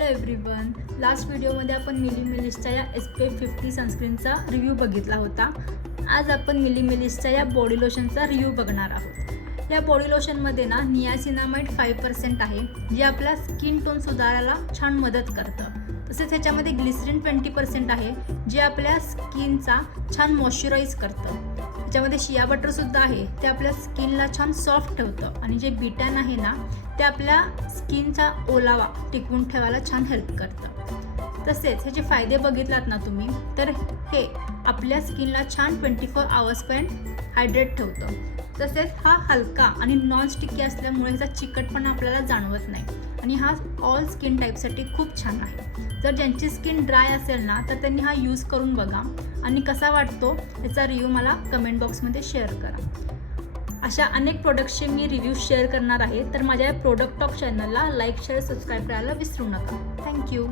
Hello everyone, last व्हिडिओमध्ये आपण मिलीमिलिस्टच्या या SPF 50 सनस्क्रीनचा रिव्ह्यू बघितला होता. आज आपण मिलीमिलिस्टच्या या बॉडी लोशनचा रिव्ह्यू बघणार आहोत. या बॉडी लोशनमध्ये ना नियासिनामाइड 5% आहे, जे आपल्या स्किन टोन सुधारायला छान मदत करतं. तसेच ह्याच्यामध्ये ग्लिसरीन 20% आहे, जे आपल्या स्किनचा छान मॉइश्चराईज करतं. त्याच्यामध्ये शिया बटरसुद्धा आहे, ते आपल्या स्किनला छान सॉफ्ट ठेवतं. आणि जे बीटॅन आहे ना, ते आपल्या स्किनचा ओलावा टिकवून ठेवायला छान हेल्प करतं. तसेच ह्याचे फायदे बघितलात ना तुम्ही, तर हे आपल्या स्किनला छान 24 आवर्सपर्यंत हायड्रेट ठेवतं. तसेच हा हलका आणि नॉन स्टिकी असल्यामुळे ह्याचा चिकटपणा आपल्याला जाणवत नाही. आणि हा ऑल स्किन टाईपसाठी खूप छान आहे. जर ज्यांची स्किन ड्राय असेल ना, तर त्यांनी हा यूज करून बघा आणि कसा वाटतो याचा रिव्ह्यू मला कमेंट बॉक्समध्ये शेअर करा. अशा अनेक प्रोडक्ट्सचे मी रिव्ह्यू शेअर करणार आहे, तर माझ्या प्रोडक्ट टॉक चॅनलला लाईक, शेअर, सबस्क्राईब करायला विसरू नका. थँक्यू.